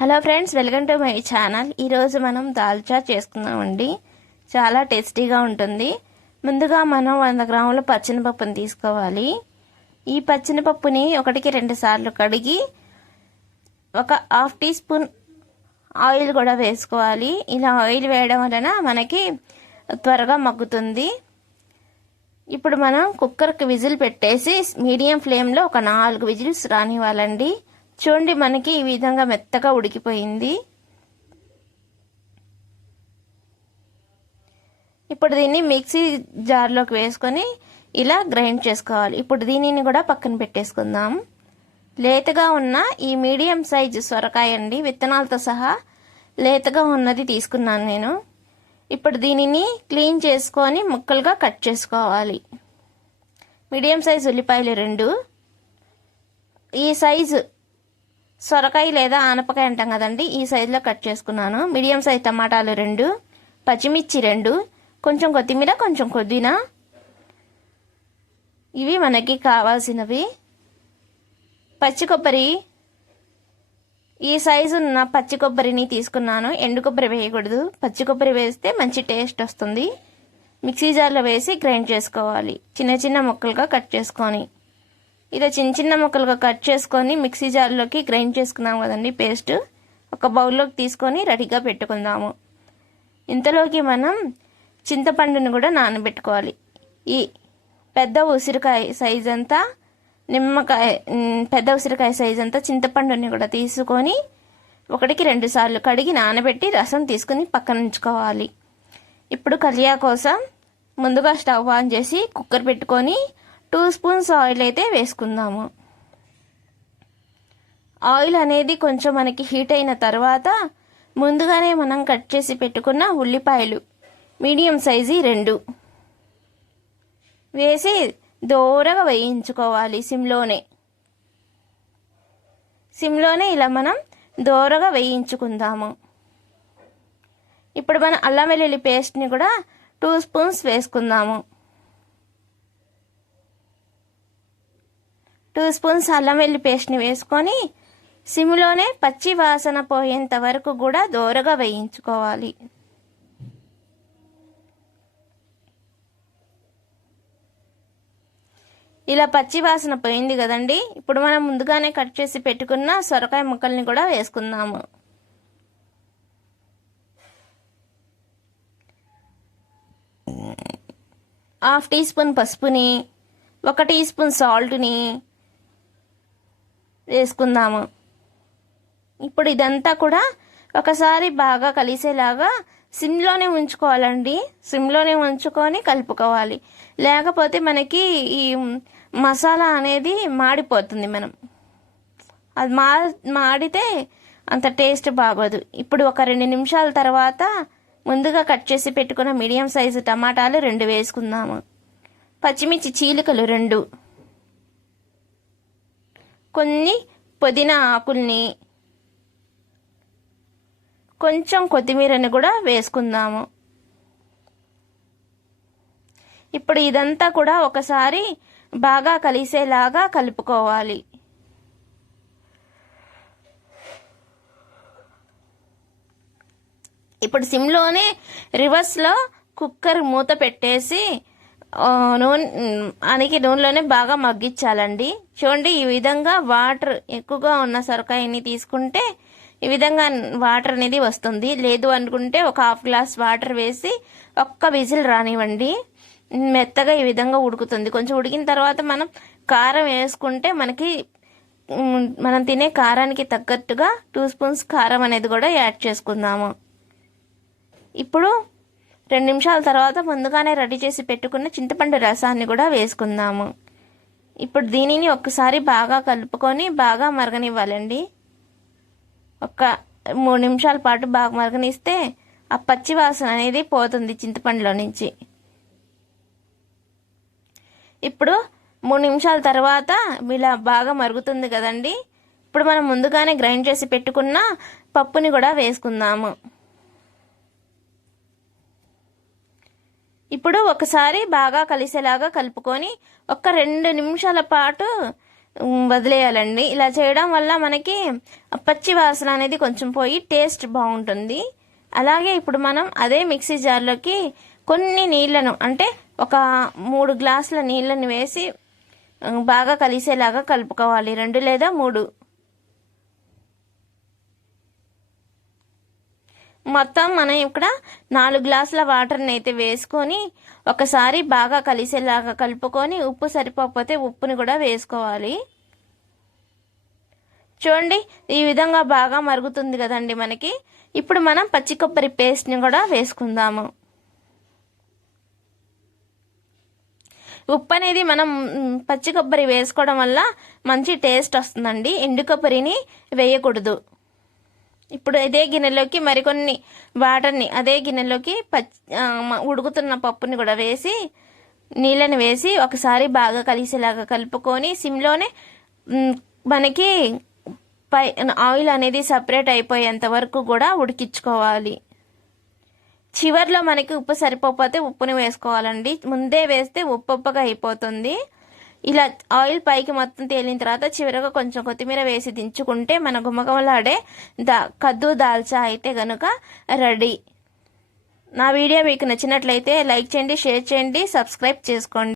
Hello friends, welcome to my channel. ఈరోజు మనం దాల్చా చేసుకుందామండి. చాలా టేస్టీగా ఉంటుంది. ముందుగా మనం 100 గ్రాముల పచ్చెనపప్పుని తీసుకోవాలి. ఈ పచ్చెనపప్పుని 1-2 సార్లు కడిగి ఒక హాఫ్ టీ స్పూన్ ఆయిల్ కూడా వేసుకోవాలి. ఇలా ఆయిల్ వేయడం వలన మనకి త్వరగా మగ్గుతుంది. ఇప్పుడు మనం కుక్కర్కి విజిల్ పెట్టేసి మీడియం ఫ్లేమ్లో ఒక 4 విజిల్స్ రానివ్వాలండి. చూడండి, మనకి ఈ విధంగా మెత్తగా ఉడికిపోయింది. ఇప్పుడు దీన్ని మిక్సీ జార్లోకి వేసుకొని ఇలా గ్రైండ్ చేసుకోవాలి. ఇప్పుడు దీనిని కూడా పక్కన పెట్టేసుకుందాం. లేతగా ఉన్న ఈ మీడియం సైజు సొరకాయ అండి, విత్తనాలతో సహా లేతగా ఉన్నది తీసుకున్నాను నేను. ఇప్పుడు దీనిని క్లీన్ చేసుకొని ముక్కలుగా కట్ చేసుకోవాలి. మీడియం సైజు ఉల్లిపాయలు 2, ఈ సైజు సొరకాయ లేదా ఆనపకాయ అంటాం కదండి, ఈ సైజులో కట్ చేసుకున్నాను. మీడియం సైజ్ టమాటాలు 2, పచ్చిమిర్చి 2, కొంచెం కొత్తిమీర, కొంచెం పుదీనా. ఇవి మనకి కావాల్సినవి. పచ్చి కొబ్బరి, ఈ సైజు ఉన్న పచ్చి కొబ్బరిని తీసుకున్నాను. ఎండు కొబ్బరి వేయకూడదు, పచ్చి కొబ్బరి వేస్తే మంచి టేస్ట్ వస్తుంది. మిక్సీ జార్లో వేసి గ్రైండ్ చేసుకోవాలి, చిన్న చిన్న ముక్కలుగా కట్ చేసుకొని. ఇలా చిన్న చిన్న ముక్కలుగా కట్ చేసుకొని మిక్సీ జార్లోకి గ్రైండ్ చేసుకున్నాం కదండి పేస్ట్. ఒక బౌల్లోకి తీసుకొని రెడీగా పెట్టుకుందాము. ఇంతలోకి మనం చింతపండుని కూడా నానబెట్టుకోవాలి. ఈ పెద్ద ఉసిరికాయ సైజ్ అంతా పెద్ద ఉసిరికాయ సైజ్ అంతా చింతపండుని కూడా తీసుకొని 1-2 సార్లు కడిగి నానబెట్టి రసం తీసుకుని పక్కన ఉంచుకోవాలి. ఇప్పుడు కలియా కోసం ముందుగా స్టవ్ ఆన్ చేసి కుక్కర్ పెట్టుకొని 2 స్పూన్స్ ఆయిల్ అయితే వేసుకుందాము. ఆయిల్ అనేది కొంచెం మనకి హీట్ అయిన తర్వాత ముందుగానే మనం కట్ చేసి పెట్టుకున్న ఉల్లిపాయలు మీడియం సైజు 2 వేసి దోరగా వేయించుకోవాలి. సిమ్లోనే ఇలా మనం దోరగా వేయించుకుందాము. ఇప్పుడు మనం అల్లం వెల్లుల్లి పేస్ట్ని కూడా 2 స్పూన్స్ వేసుకుందాము. 2 స్పూన్స్ అల్లం వెల్లుల్లి పేస్ట్ని వేసుకొని సిమ్లోనే పచ్చి వాసన పోయేంత వరకు కూడా దోరగా వేయించుకోవాలి. ఇలా పచ్చి వాసన పోయింది కదండి. ఇప్పుడు మనం ముందుగానే కట్ చేసి పెట్టుకున్న సొరకాయ ముక్కల్ని కూడా వేసుకుందాము. హాఫ్ టీ స్పూన్ పసుపుని, 1 టీ స్పూన్ సాల్ట్ని వేసుకుందాము. ఇప్పుడు ఇదంతా కూడా ఒకసారి బాగా కలిసేలాగా సిమ్లోనే ఉంచుకోవాలండి. సిమ్లోనే ఉంచుకొని కలుపుకోవాలి, లేకపోతే మనకి ఈ మసాలా అనేది మాడిపోతుంది. అది మాడితే అంత టేస్ట్ బాగోదు. ఇప్పుడు ఒక 2 నిమిషాల తర్వాత ముందుగా కట్ చేసి పెట్టుకున్న మీడియం సైజు టమాటాలు 2 వేసుకుందాము. పచ్చిమిర్చి చీలికలు 2, కొన్ని పుదీనా ఆకుల్ని, కొంచెం కొత్తిమీరని కూడా వేసుకుందాము. ఇప్పుడు ఇదంతా కూడా ఒకసారి బాగా కలిసేలాగా కలుపుకోవాలి. ఇప్పుడు సిమ్లోనే రివర్స్లో కుక్కర్ మూత పెట్టేసి నూనెలోనే బాగా మగ్గించాలండి. చూడండి, ఈ విధంగా వాటర్ ఎక్కువగా ఉన్న సొరకాయని తీసుకుంటే ఈ విధంగా వాటర్ అనేది వస్తుంది. లేదు అనుకుంటే ఒక హాఫ్ గ్లాస్ వాటర్ వేసి ఒక్క విజిల్ రానివ్వండి. మెత్తగా ఈ విధంగా ఉడుకుతుంది. కొంచెం ఉడికిన తర్వాత మనం కారం వేసుకుంటే మనం తినే కారానికి తగ్గట్టుగా 2 స్పూన్స్ కారం అనేది కూడా యాడ్ చేసుకుందాము. ఇప్పుడు 2 నిమిషాల తర్వాత ముందుగానే రెడీ చేసి పెట్టుకున్న చింతపండు రసాన్ని కూడా వేసుకుందాము. ఇప్పుడు దీనిని ఒక్కసారి బాగా కలుపుకొని బాగా మరగనివ్వాలండి. ఒక 3 నిమిషాల పాటు బాగా మరగనిస్తే ఆ పచ్చి వాసన అనేది పోతుంది చింతపండులో నుంచి. ఇప్పుడు 3 నిమిషాల తర్వాత ఇలా బాగా మరుగుతుంది కదండి. ఇప్పుడు మనం ముందుగానే గ్రైండ్ చేసి పెట్టుకున్న పప్పుని కూడా వేసుకుందాము. ఇప్పుడు ఒకసారి బాగా కలిసేలాగా కలుపుకొని ఒక 2 నిమిషాల పాటు వదిలేయాలండి. ఇలా చేయడం వల్ల మనకి పచ్చి వాసన అనేది కొంచెం పోయి టేస్ట్ బాగుంటుంది. అలాగే ఇప్పుడు మనం అదే మిక్సీ జార్లోకి కొన్ని నీళ్లను, అంటే ఒక 3 గ్లాసుల నీళ్ళని వేసి బాగా కలిసేలాగా కలుపుకోవాలి. 2 లేదా 3. మొత్తం మనం ఇక్కడ 4 గ్లాసుల వాటర్ని అయితే వేసుకొని ఒకసారి బాగా కలిసేలాగా కలుపుకొని ఉప్పు సరిపోకపోతే ఉప్పుని కూడా వేసుకోవాలి. చూడండి, ఈ విధంగా బాగా మరుగుతుంది కదండి మనకి. ఇప్పుడు మనం పచ్చి కొబ్బరి పేస్ట్ని కూడా వేసుకుందాము. ఉప్పు అనేది మనం పచ్చి కొబ్బరి వేసుకోవడం వల్ల మంచి టేస్ట్ వస్తుందండి. ఎండు కొబ్బరిని వేయకూడదు. ఇప్పుడు ఇదే గిన్నెలోకి మరికొన్ని వాటర్ని అదే గిన్నెలోకి ఉడుకుతున్న పప్పుని కూడా వేసి నీళ్ళని వేసి ఒకసారి బాగా కలిసేలాగా కలుపుకొని సిమ్లోనే మనకి ఆయిల్ అనేది సపరేట్ అయిపోయేంత వరకు కూడా ఉడికించుకోవాలి. చివర్లో మనకి ఉప్పు సరిపోతే ఉప్పుని వేసుకోవాలండి. ముందే వేస్తే ఉప్పుగా అయిపోతుంది. ఇలా ఆయిల్ పైకి మొత్తం తేలిన తర్వాత చివరగా కొంచెం కొత్తిమీర వేసి దించుకుంటే మన గుమగుమలాడే కద్దు దాల్చా అయితే గనుక రెడీ. నా వీడియో మీకు నచ్చినట్లయితే లైక్ చేయండి, షేర్ చేయండి, సబ్స్క్రైబ్ చేసుకోండి.